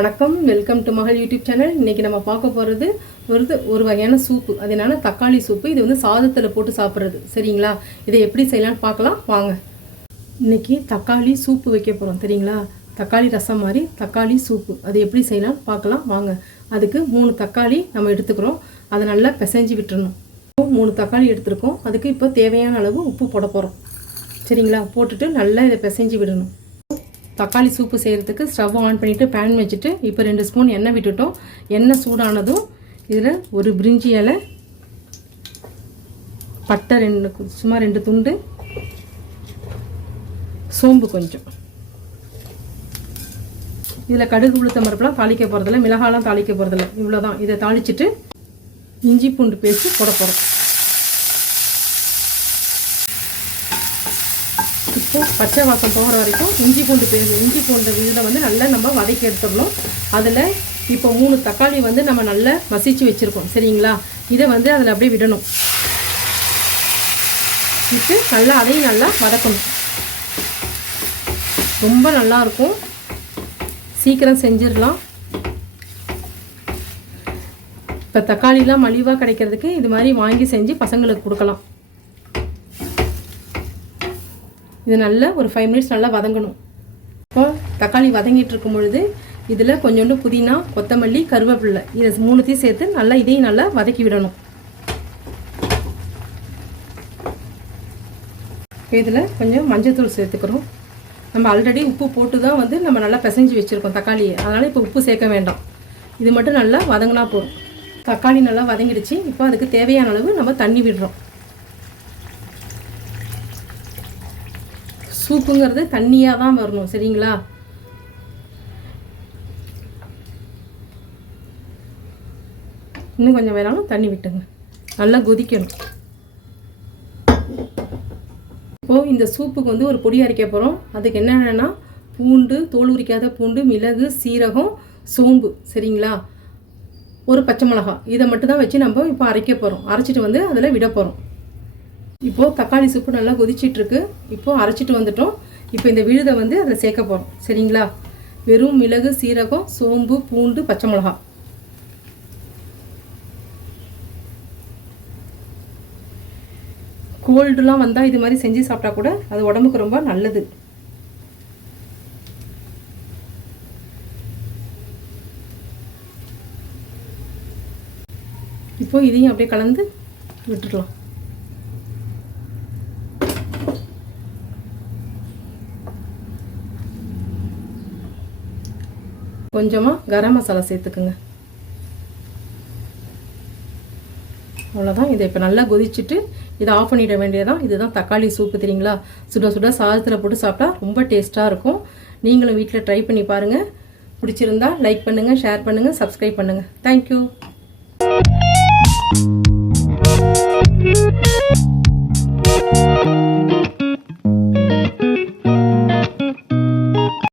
வணக்கம், welcome to மகள் YouTube channel. இன்றைக்கி நம்ம பார்க்க போகிறது ஒரு வகையான சூப்பு. அது என்னன்னா தக்காளி சூப்பு. இது வந்து சாதத்தில் போட்டு சாப்பிட்றது. சரிங்களா? இதை எப்படி செய்யலான்னு பார்க்கலாம் வாங்க. இன்றைக்கி தக்காளி சூப்பு வைக்க போகிறோம். சரிங்களா? தக்காளி ரசம் மாதிரி தக்காளி சூப்பு. அது எப்படி செய்யலான்னு பார்க்கலாம் வாங்க. அதுக்கு 3 தக்காளி நம்ம எடுத்துக்கிறோம். அதை நல்லா பிசைஞ்சு விட்டுறணும். 3 தக்காளி எடுத்துருக்கோம். அதுக்கு இப்போ தேவையான அளவு உப்பு போட போகிறோம். சரிங்களா? போட்டுட்டு நல்லா இதை பிசைஞ்சு விடணும். தக்காளி சூப்பு செய்கிறதுக்கு ஸ்டவ் ஆன் பண்ணிவிட்டு பேன் வச்சுட்டு இப்போ 2 ஸ்பூன் எண்ணெய் விட்டுட்டோம். எண்ணெய் சூடானதும் இதில் ஒரு பிரிஞ்சி இலை, பட்டை சும்மா 2 துண்டு, சோம்பு கொஞ்சம். இதில் கடுகு உளுத்தம் பருப்புலாம் தாளிக்க போகிறதில்ல, மிளகாலாம் தாளிக்க போகிறதில்ல. இவ்வளோதான். இதை தாளிச்சிட்டு இஞ்சி பூண்டு பேஸ்ட்டு போட போகிறோம். இப்போ பச்சை வாசம் போகிற வரைக்கும் இஞ்சி பூண்டு இதில் வந்து நல்லா நம்ம வதக்கி எடுத்துடணும். அதில் இப்போ 3 தக்காளி வந்து நம்ம நல்லா மசிச்சு வச்சுருக்கோம். சரிங்களா? இதை வந்து அதில் அப்படியே விடணும். விட்டு நல்லா அதையும் நல்லா வதக்கணும். ரொம்ப நல்லாயிருக்கும். சீக்கிரம் செஞ்சிடலாம். இப்போ தக்காளிலாம் மலிவாக கிடைக்கிறதுக்கு இது மாதிரி வாங்கி செஞ்சு பசங்களுக்கு கொடுக்கலாம். இது நல்லா ஒரு 5 மினிட்ஸ் நல்லா வதங்கணும். இப்போ தக்காளி வதங்கிட்டு இருக்கும் பொழுது இதில் கொஞ்சோண்டு புதினா, கொத்தமல்லி, கருவேப்பிலை இதை 3த்தையும் சேர்த்து நல்லா இதையும் நல்லா வதக்கி விடணும். இதில் கொஞ்சம் மஞ்சள்தூள் சேர்த்துக்கிறோம். நம்ம ஆல்ரெடி உப்பு போட்டு தான் வந்து நம்ம நல்லா பிசைஞ்சு வச்சுருக்கோம் தக்காளியை. அதனால் இப்போ உப்பு சேர்க்க வேண்டாம். இது மட்டும் நல்லா வதங்கினா போதும். தக்காளி நல்லா வதங்கிடுச்சு. இப்போ அதுக்கு தேவையான அளவு நம்ம தண்ணி விடுறோம். சூப்புங்கிறது தண்ணியாக தான் வரணும். சரிங்களா? இன்னும் கொஞ்சம் வேணாலும் தண்ணி விட்டுங்க. நல்லா கொதிக்கணும். இப்போது இந்த சூப்புக்கு வந்து ஒரு பொடி அரைக்க போகிறோம். அதுக்கு என்னென்னா பூண்டு, தோல் உரிக்காத பூண்டு, மிளகு, சீரகம், சோம்பு. சரிங்களா? ஒரு பச்சை மிளகாய். இதை மட்டும் தான் வச்சு நம்ம இப்போ அரைக்க போகிறோம். அரைச்சிட்டு வந்து அதில் விட போகிறோம். இப்போது தக்காளி சூப்பு நல்லா கொதிச்சிட்ருக்கு. இப்போது அரைச்சிட்டு வந்துட்டோம். இப்போ இந்த விழுதை வந்து அதில் சேர்க்க போகிறோம். சரிங்களா? வெறும் மிளகு, சீரகம், சோம்பு, பூண்டு, பச்சை மிளகா. கோல்டுலாம் வந்தால் இது மாதிரி செஞ்சு சாப்பிட்டா கூட அது உடம்புக்கு ரொம்ப நல்லது. இப்போது இதையும் அப்படியே கலந்து விட்டுடலாம். கொஞ்சமாக கரம் மசாலா சேர்த்துக்குங்க. அவ்வளோதான். இதை இப்போ நல்லா கொதிச்சுட்டு இதை ஆஃப் பண்ணிட வேண்டியதான். இதுதான் தக்காளி சூப்பு. தெரியுங்களா? சுட சுட சாதத்தில் போட்டு சாப்பிட்டா ரொம்ப டேஸ்ட்டாக இருக்கும். நீங்களும் வீட்டில் ட்ரை பண்ணி பாருங்கள். பிடிச்சிருந்தா லைக் பண்ணுங்கள், ஷேர் பண்ணுங்கள், சப்ஸ்கிரைப் பண்ணுங்கள். தேங்க்யூ.